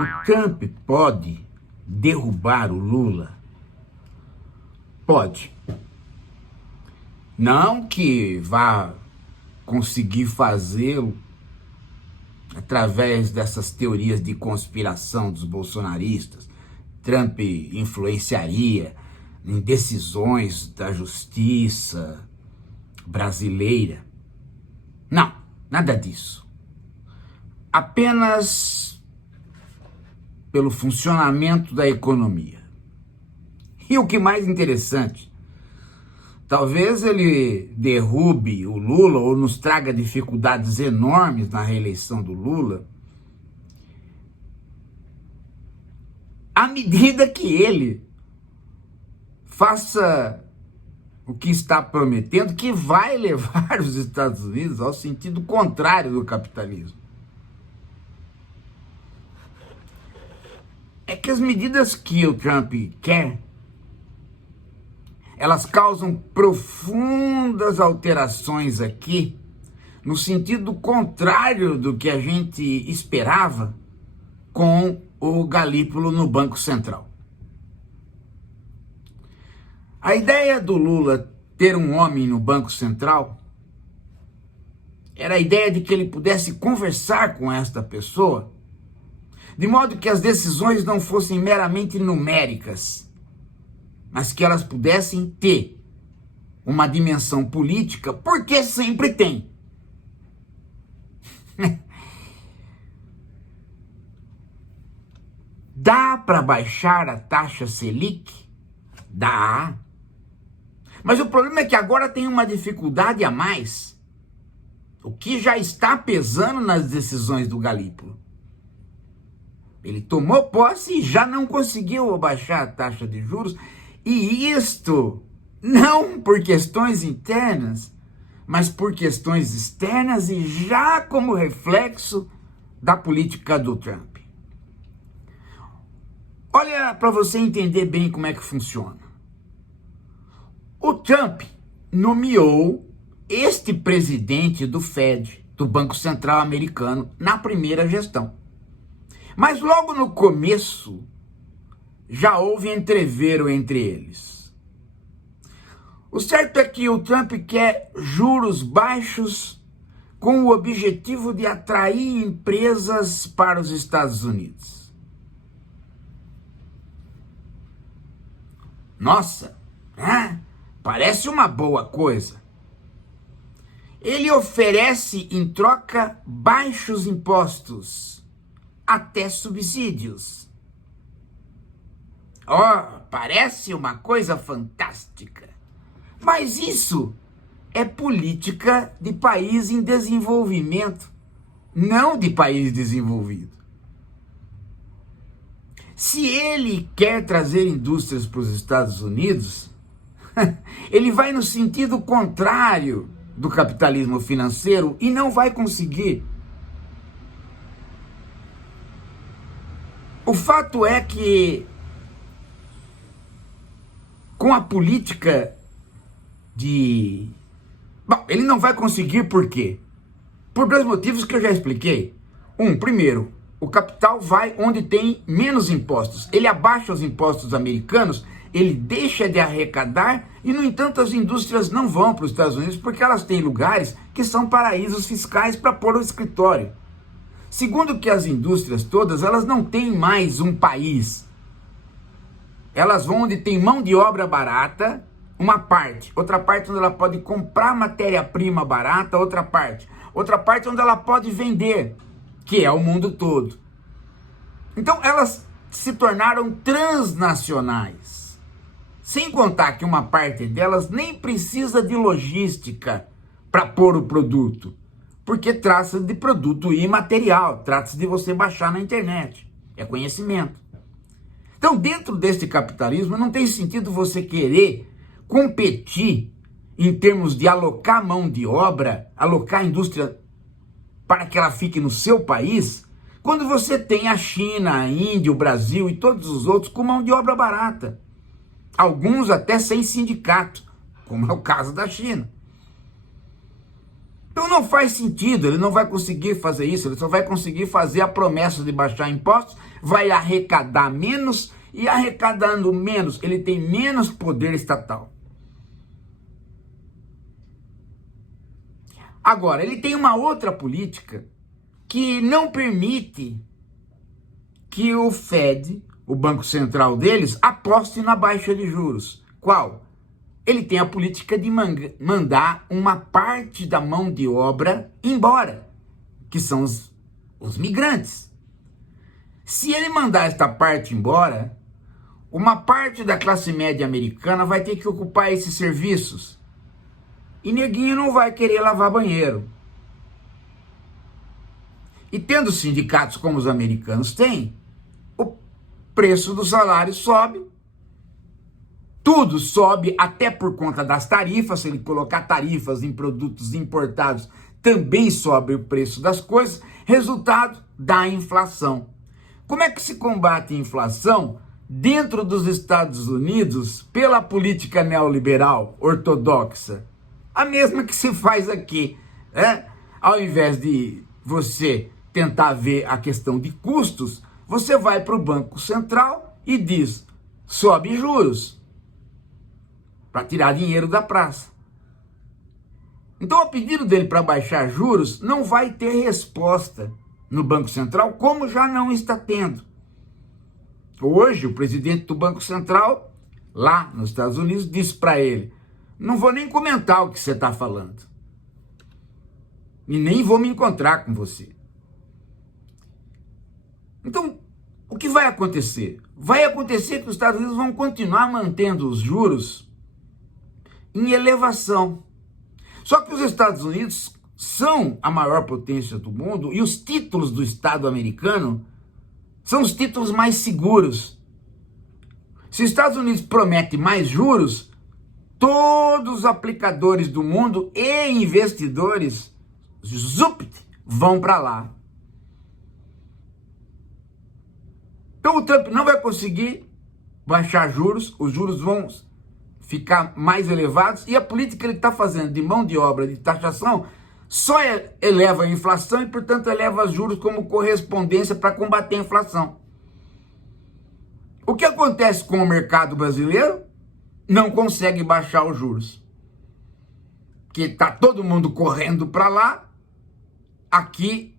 O Trump pode derrubar o Lula? Pode. Não que vá conseguir fazê-lo através dessas teorias de conspiração dos bolsonaristas. Trump influenciaria em decisões da justiça brasileira. Não, nada disso. Apenas pelo funcionamento da economia. E o que mais interessante, talvez ele derrube o Lula ou nos traga dificuldades enormes na reeleição do Lula, à medida que ele faça o que está prometendo, que vai levar os Estados Unidos ao sentido contrário do capitalismo. É que as medidas que o Trump quer, elas causam profundas alterações aqui, no sentido contrário do que a gente esperava com o Galípolo no Banco Central. A ideia do Lula ter um homem no Banco Central era a ideia de que ele pudesse conversar com esta pessoa, de modo que as decisões não fossem meramente numéricas, mas que elas pudessem ter uma dimensão política, porque sempre tem. Dá para baixar a taxa Selic? Dá. Mas o problema é que agora tem uma dificuldade a mais, o que já está pesando nas decisões do Galípolo. Ele tomou posse e já não conseguiu abaixar a taxa de juros, e isto não por questões internas, mas por questões externas e já como reflexo da política do Trump. Olha, para você entender bem como é que funciona. O Trump nomeou este presidente do Fed, do Banco Central Americano, na primeira gestão. Mas logo no começo, já houve entrevero entre eles. O certo é que o Trump quer juros baixos com o objetivo de atrair empresas para os Estados Unidos. Nossa, parece uma boa coisa. Ele oferece em troca baixos impostos, até subsídios. Parece uma coisa fantástica. Mas isso é política de país em desenvolvimento, não de país desenvolvido. Se ele quer trazer indústrias para os Estados Unidos, ele vai no sentido contrário do capitalismo financeiro e não vai conseguir. O fato é que, com a política de... Bom, ele não vai conseguir por quê? Por dois motivos que eu já expliquei. Primeiro, o capital vai onde tem menos impostos. Ele abaixa os impostos americanos, ele deixa de arrecadar e, no entanto, as indústrias não vão para os Estados Unidos porque elas têm lugares que são paraísos fiscais para pôr o escritório. Segundo que as indústrias todas, elas não têm mais um país. Elas vão onde tem mão de obra barata, uma parte. Outra parte onde ela pode comprar matéria-prima barata, outra parte. Outra parte onde ela pode vender, que é o mundo todo. Então elas se tornaram transnacionais. Sem contar que uma parte delas nem precisa de logística para pôr o produto. Porque trata-se de produto imaterial, trata-se de você baixar na internet. É conhecimento. Então, dentro deste capitalismo, não tem sentido você querer competir em termos de alocar mão de obra, alocar a indústria para que ela fique no seu país, quando você tem a China, a Índia, o Brasil e todos os outros com mão de obra barata. Alguns até sem sindicato, como é o caso da China. Então não faz sentido, ele não vai conseguir fazer isso, ele só vai conseguir fazer a promessa de baixar impostos, vai arrecadar menos, e arrecadando menos, ele tem menos poder estatal. Agora, ele tem uma outra política que não permite que o Fed, o Banco Central deles, aposte na baixa de juros. Qual? Ele tem a política de mandar uma parte da mão de obra embora, que são os migrantes. Se ele mandar esta parte embora, uma parte da classe média americana vai ter que ocupar esses serviços. E neguinho não vai querer lavar banheiro. E tendo sindicatos como os americanos têm, o preço do salário sobe, tudo sobe até por conta das tarifas. Se ele colocar tarifas em produtos importados, também sobe o preço das coisas, resultado da inflação. Como é que se combate a inflação dentro dos Estados Unidos pela política neoliberal ortodoxa? A mesma que se faz aqui, né? Ao invés de você tentar ver a questão de custos, você vai para o Banco Central e diz, sobe juros, para tirar dinheiro da praça. Então, o pedido dele para baixar juros não vai ter resposta no Banco Central, como já não está tendo. Hoje, o presidente do Banco Central, lá nos Estados Unidos, disse para ele, não vou nem comentar o que você está falando. E nem vou me encontrar com você. Então, o que vai acontecer? Vai acontecer que os Estados Unidos vão continuar mantendo os juros em elevação. Só que os Estados Unidos são a maior potência do mundo e os títulos do Estado americano são os títulos mais seguros. Se os Estados Unidos promete mais juros, todos os aplicadores do mundo e investidores vão para lá. Então o Trump não vai conseguir baixar juros, os juros vão ficar mais elevados e a política que ele está fazendo de mão de obra, de taxação, só eleva a inflação e, portanto, eleva os juros como correspondência para combater a inflação. O que acontece com o mercado brasileiro? Não consegue baixar os juros. Porque está todo mundo correndo para lá, aqui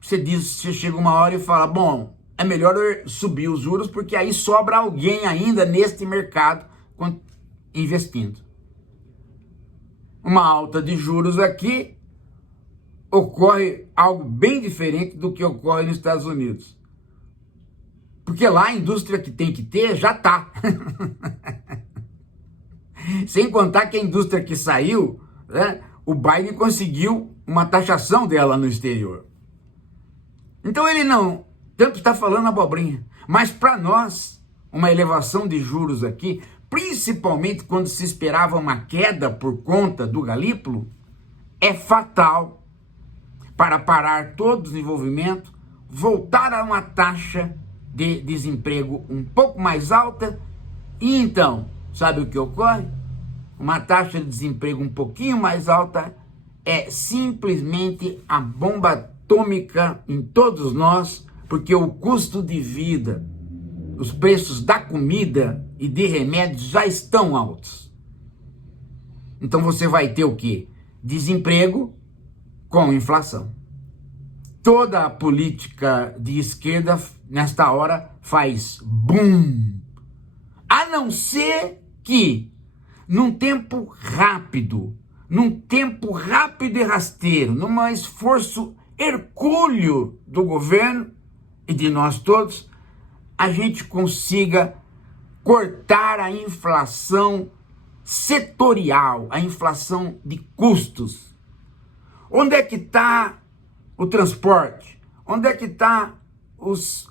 você chega uma hora e fala, bom, é melhor eu subir os juros, porque aí sobra alguém ainda neste mercado investindo. Uma alta de juros aqui, ocorre algo bem diferente do que ocorre nos Estados Unidos. Porque lá a indústria que tem que ter já está. Sem contar que a indústria que saiu, né, o Biden conseguiu uma taxação dela no exterior. Então ele não, tanto está falando abobrinha. Mas para nós, uma elevação de juros aqui, principalmente quando se esperava uma queda por conta do Galípolo, é fatal para parar todo o desenvolvimento, voltar a uma taxa de desemprego um pouco mais alta e então, sabe o que ocorre? Uma taxa de desemprego um pouquinho mais alta é simplesmente a bomba atômica em todos nós, porque o custo de vida, os preços da comida e de remédios já estão altos. Então você vai ter o quê? Desemprego com inflação. Toda a política de esquerda, nesta hora, faz boom. A não ser que, num tempo rápido e rasteiro, num esforço hercúleo do governo e de nós todos, a gente consiga cortar a inflação setorial, a inflação de custos. Onde é que está o transporte? Onde é que está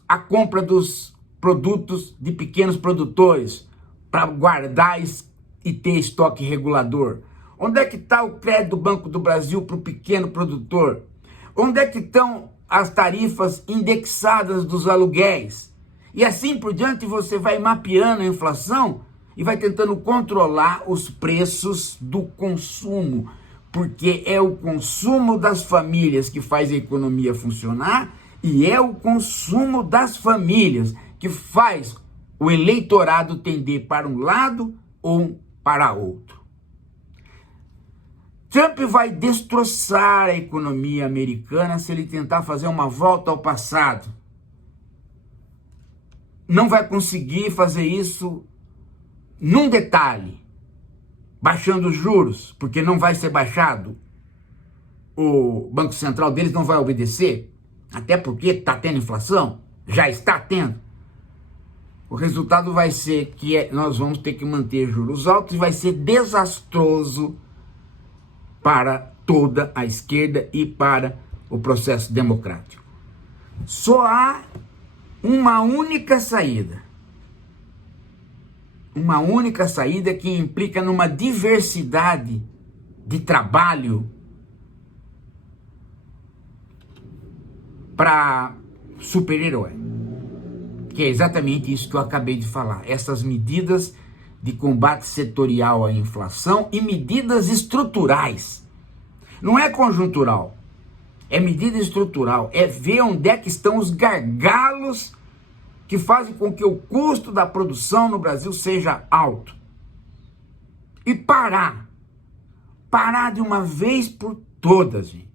a compra dos produtos de pequenos produtores para guardar e ter estoque regulador? Onde é que está o crédito do Banco do Brasil para o pequeno produtor? Onde é que estão as tarifas indexadas dos aluguéis? E assim por diante você vai mapeando a inflação e vai tentando controlar os preços do consumo. porque é o consumo das famílias que faz a economia funcionar e é o consumo das famílias que faz o eleitorado tender para um lado ou para outro. Trump vai destroçar a economia americana se ele tentar fazer uma volta ao passado. Não vai conseguir fazer isso num detalhe, baixando os juros, porque não vai ser baixado. O Banco Central deles não vai obedecer, até porque está tendo inflação, já está tendo. O resultado vai ser que nós vamos ter que manter juros altos e vai ser desastroso para toda a esquerda e para o processo democrático. Só há uma única saída. Uma única saída que implica numa diversidade de trabalho para super-herói. Que é exatamente isso que eu acabei de falar. Essas medidas de combate setorial à inflação e medidas estruturais. Não é conjuntural, é medida estrutural. É ver onde é que estão os gargalos que fazem com que o custo da produção no Brasil seja alto. E parar de uma vez por todas, gente.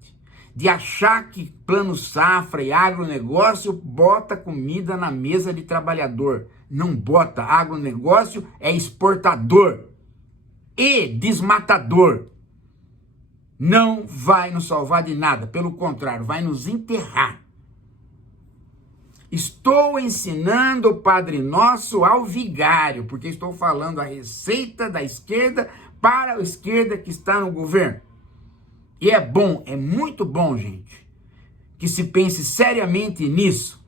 De achar que plano safra e agronegócio bota comida na mesa de trabalhador. Não bota. Agronegócio é exportador e desmatador. Não vai nos salvar de nada. Pelo contrário, vai nos enterrar. Estou ensinando o Padre Nosso ao vigário, porque estou falando a receita da esquerda para a esquerda que está no governo. E é bom, é muito bom, gente, que se pense seriamente nisso.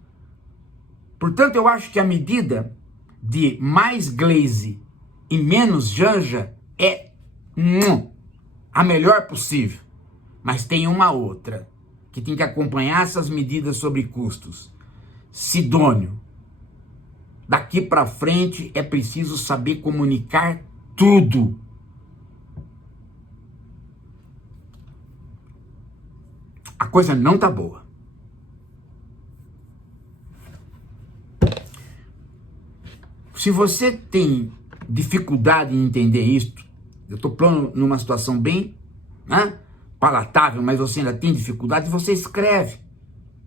Portanto, eu acho que a medida de mais Glaze e menos Janja é a melhor possível. Mas tem uma outra, que tem que acompanhar essas medidas sobre custos. Sidônio, daqui para frente é preciso saber comunicar tudo. A coisa não tá boa. Se você tem dificuldade em entender isto, eu estou pondo numa situação bem palatável, mas você ainda tem dificuldade, você escreve.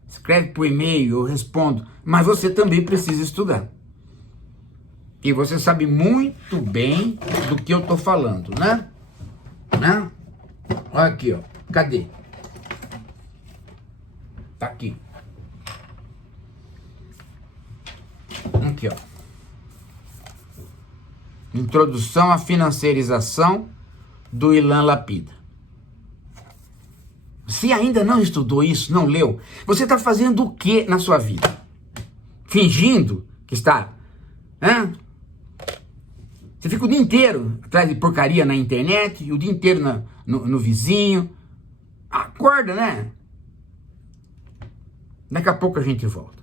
Escreve por e-mail, eu respondo. Mas você também precisa estudar. E você sabe muito bem do que eu estou falando, né? Olha aqui, ó. Cadê? Tá aqui. Aqui, ó. Introdução à financiarização do Ilan Lapida. Se ainda não estudou isso, não leu, você está fazendo o que na sua vida? Fingindo que está... Você fica o dia inteiro atrás de porcaria na internet, e o dia inteiro no vizinho. Acorda, né? Daqui a pouco a gente volta.